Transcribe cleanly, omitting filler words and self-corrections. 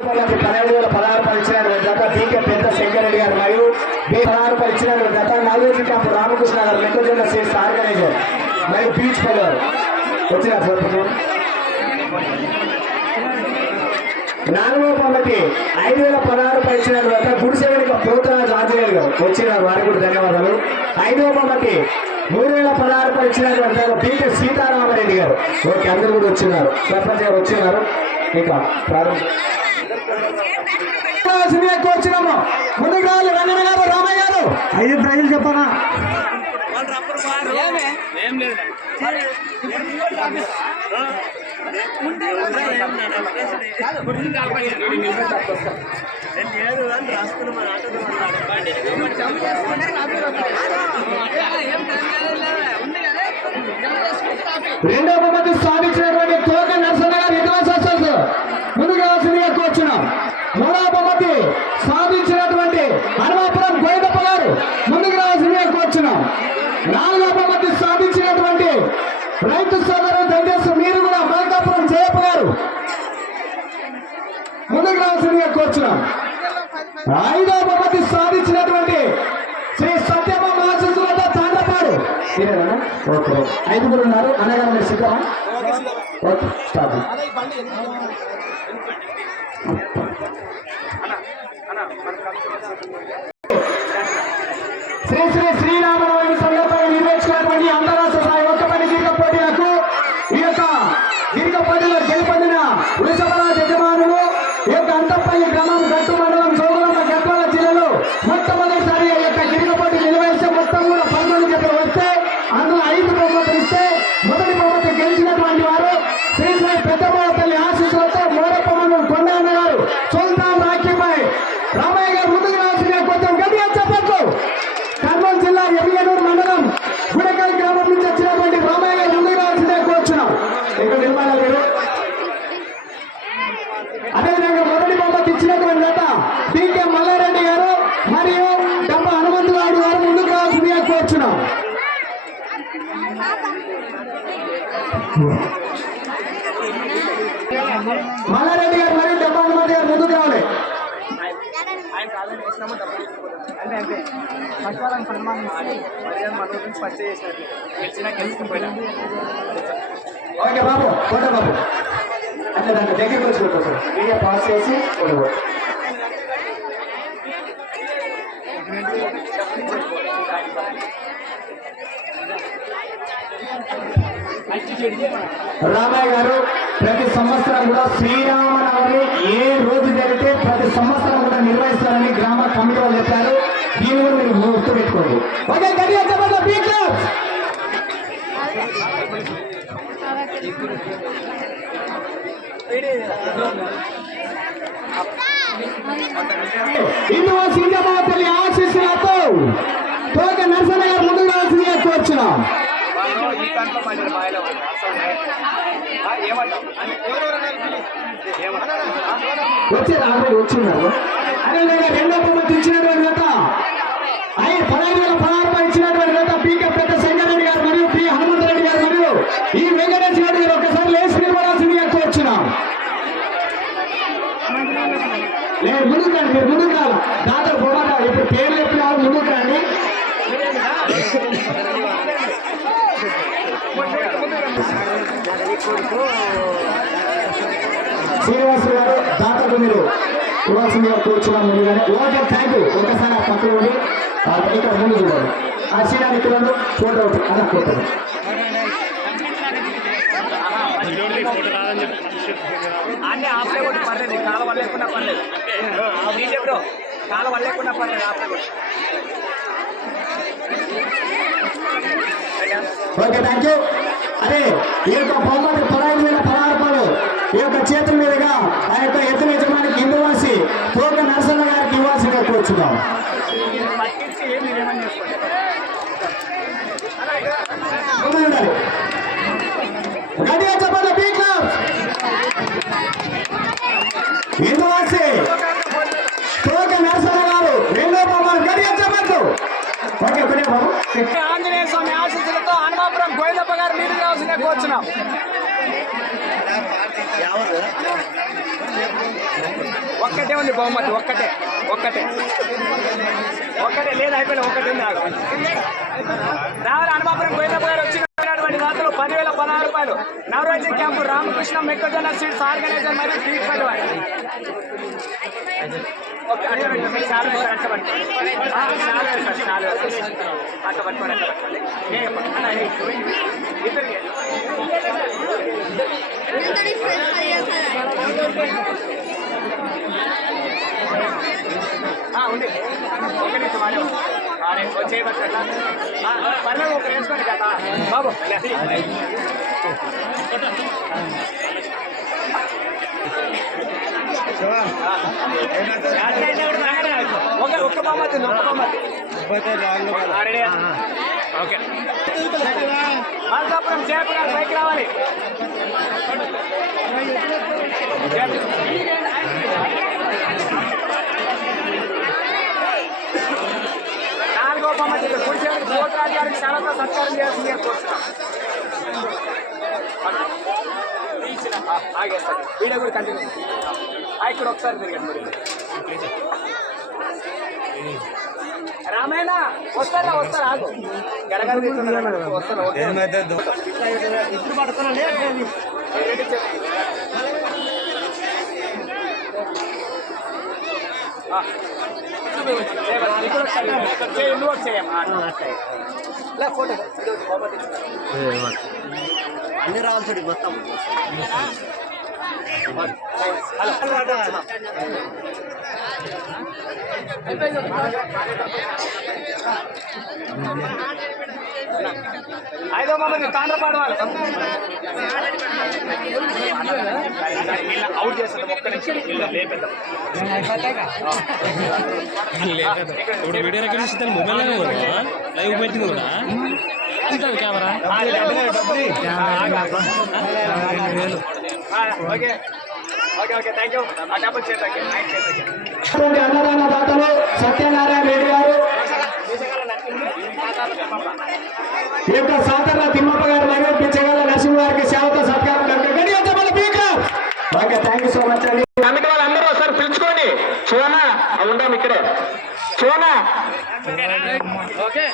17,016 ఇచ్చినారు గత బీకే పెద్ద శంకరెడ్డి గారు మరియు 16 ఇచ్చినారు గత నాగోజీ క్యాంపు రామకృష్ణ గారు మెక్కజొన్న సీట్స్ ఆర్గనైజర్ మరియు బీచ్ పల్లెవారు వచ్చినారు సార్. 4వ బహుమతి 5,016 ఇచ్చినారు గత గుడిసెవెనిక పోతరాజు ఆంజనేయులు గారు వచ్చినారు, వారికి కూడా ధన్యవాదాలు. 5వ బహుమతి 3,016 ఇచ్చినారు గత బీకే సీతారామరెడ్డి గారు, ఓకే అందరూ కూడా వచ్చినారు, సర్పంచ్ గారు వచ్చినారు. ఇంకా ప్రారంభం వచ్చినాము. ముందుకు రావాలి రంగన్న గారు, రామయ్య గారు 5 ప్రైజులు చెప్పనా. రెండవ బహుమతి సాధించినటువంటి తోక నరసన్న గారు ఇంటర్నేషనల్ ముందుకు రావాల్సిందిగా కోరుచున్నాం. 3వ బహుమతి సాధించినటువంటి హనుమాపురం గోవిందప్ప గారు ముందుకు రావాల్సిందిగా కోరుచున్నాం. 4వ బహుమతి సాధించినటువంటి రైతు సోదరుడు దయచేసి మీరు కూడా మల్కాపురం జయప్ప గారు ముందుకు రావాల్సిందిగా కోరుచున్నాం. 5వ బహుమతి సాధించినటువంటి శ్రీ సత్యమ్మ మహాశిశులత తాండ్రపాడు ఓకే 5 ఉన్నారు అనగానే మీరు సిద్ధమా? Okay start. శ్రీ శ్రీ శ్రీరామనవమి సందర్భంగా నిర్వహించుకున్నటువంటి అంతరాష్ట్ర స్థాయి ఒక్కపల్లి గిరిక పోటీలకు ఈ యొక్క గిరిక పోటీలో గెలుపొందిన వృషభరాజు యజమానులు ఈ యొక్క అంతపల్లి గ్రామం గట్టు మండలం చౌదరమ్మ గద్వాల జిల్లాలో మొట్టమొదటిసారి ఈ యొక్క గిరిక పోటీ నిర్వహిస్తే మొత్తం కూడా 11 జతలు వస్తే అందులో 5 బహుమతులు ఇస్తే మొదటి బహుమతి గెలిచినటువంటి వారు శ్రీ శ్రీ పెద్దమ్మ తల్లి ఆశీస్సులతో మోరప్ప మండలం కొండ అన్న గారు సుల్తాన్ రాఖీబాయ్ రామయ్య గారు ముందుకు రావాల్సిన కొంచెం గట్టిగా చెప్పట్లు. కర్నూలు జిల్లా ఎమ్మిగనూరు మండలం గుడకల్ గ్రామం నుంచి వచ్చినటువంటి రామయ్య గారు ముందుకు రావాల్సిందే కోరుచున్నాం. ఇక్కడ నిర్మాణాలు మీరు అదేవిధంగా మొదటి బహుమతి ఇచ్చినటువంటి నేత బీకే మల్లారెడ్డి గారు మరియు డబ్బ హనుమంతులాడు గారు ముందుకు రావాల్సిందిగా కోరుచున్నాం. మల్లారెడ్డి గారు మరియు డబ్బ హనుమంతు గారు ముందుకు రావాలి. ఓకే బాబు ఫోటో బాబు అంటే దాన్ని దగ్గరికి వచ్చి కొట్టారు మీడియా పాస్ చేసి ఫోటో. రామయ్య గారు ప్రతి సంవత్సరం కూడా శ్రీరామనవమి ఏ రోజు జరిగితే ప్రతి సంవత్సరం కూడా నిర్వహిస్తారని గ్రామ కమిటీ వాళ్ళు చెప్పారు. దీని కూడా మీరు గుర్తు పెట్టుకోండి. ఓకే గట్టిగా చెప్పండి బీ క్లాస్. ఇందులో సింగమ్మ తల్లి ఆశీస్సులతో తోక నరసన్న గారు ముందుకు రావాల్సిందిగా కోరుచున్నాం. వచ్చారు ఆల్రెడీ వచ్చిన్నారు. అదేవిధంగా 2వ బహుమతి ఇచ్చినటువంటి గత 15,016 ఇచ్చినటువంటి గత పీకే పెద్ద శంకరెడ్డి గారు మరియు పి హనుమంతరెడ్డి గారు మరియు ఈ వెంకటేశ్వర రెడ్డి గారు ఒకసారి లేచి నిలబడాల్సిందిగా కోరుచున్నాం. లేదు ముందుకు రండి, మీరు ముందుకు రావాలి. దాంట్లో పోరాట ఇప్పుడు పేర్లు చెప్పిన వాళ్ళు ముందుకు రండి. శ్రీనివాసు గారు దాతకు మీరు ఇవ్వాల్సిందిగా కూర్చున్నాం ముందుగానే. Okay thank you. ఒకసారి ఆ పక్కన ఉండి ఇక్కడ ముందు చూడాలి. ఆ శ్రీరానికి ఫోటో అలా ఫోటో అన్నీ ఆపలే కూడా పర్లేదు, కాల వల్ల లేకుండా పర్లేదు, కాల వల్ల లేకుండా పర్లేదు ఆపలే కూడా. Okay thank you. అదే ఈ యొక్క బహుమతి 15,016 రూపాయలు ఈ యొక్క చేతుల మీదుగా ఆ యొక్క ఎత్తుల యజమానికి ఇందువాసి తోక నరసన్న గారికి ఇవ్వాల్సిందిగా కూర్చున్నాం. గట్టిగా చెప్పండి బీ క్లాస్. ఇందువాసి తోక నరసన్న గారు 2వ బహుమతి గట్టిగా చెప్పండి. ఓకే బాబు. ఆంజనేయ స్వామి ఆశీస్సులతో హనుమాపురం గోవిందప్ప గారు నీరు కావాల్సిన కోరుచున్నాం. ఒక్కటే ఉంది బహుమతి, ఒక్కటే లేదు, అయిపోయినా ఒక్కటే ఉంది. రావాలి హనుమాపురం గోవిందప్ప గారు వచ్చినటువంటి వార్తలు 10,016 రూపాయలు. నవరాత్రి క్యాంపు రామకృష్ణ మెక్కజొన్న సీడ్స్ ఆర్గనైజర్ మరియు టీచ్ పడివారు. ఓకే, అట్లా పెట్టండి, మీకు చాలా వేస్తారు, అట్లా పట్టుకోండి, అట్లా పట్టుకోండి. ఉంది ఒక నిమిషం చేయబట్టా పర్లేదు, ఒక వేసుకోండి కదా బాబు. ఒక్క బొమ్మతి ఉంది, ఒక్క బొమ్మతి. ఓకే, మల్కాపురం చేప గారు పైకి రావాలి. నాలుగో బొమ్మతి కుడిచేపటి కోటరాజు గారికి చాలా సత్కారం చేయాల్సిందే కోరుతున్నాం. ఆగేస్తాను, వీడియో కూడా కంటిన్యూ. ఇక్కడ ఒకసారి తిరగండి. రామాయణ వస్తారా ఆగు, గడగడ వస్తారా ఇప్పుడు పడుతున్నాండి. నువ్వు వచ్చేయమ్మా, ఫోటో అన్ని రావాలి మొత్తం. ఐదో మమ్మల్ని తాండ్రపాడు వాళ్ళు అవుట్ చేస్తాం. ఒక్క నిమిషం లేపేద్దాం. ఇప్పుడు వీడియో రికార్డ్ మొబైల్ లైవ్ పెట్టింది కూడా camera. Okay okay, thank you. డబ్బులు చేద్దాం. అన్నదాన దాతలు సత్యనారాయణ రెడ్డి గారు, ఈ యొక్క సాధారణ తిమ్మప్ప గారు మరియు పిచ్చగల నరసింహ గారికి సేవతో సత్కారం. Okay, thank you so much అండి. కమిటీ వాళ్ళందరూ ఒకసారి పిలుచుకోండి. చూడనా ఉందాం ఇక్కడే, చూడనా. ఓకే,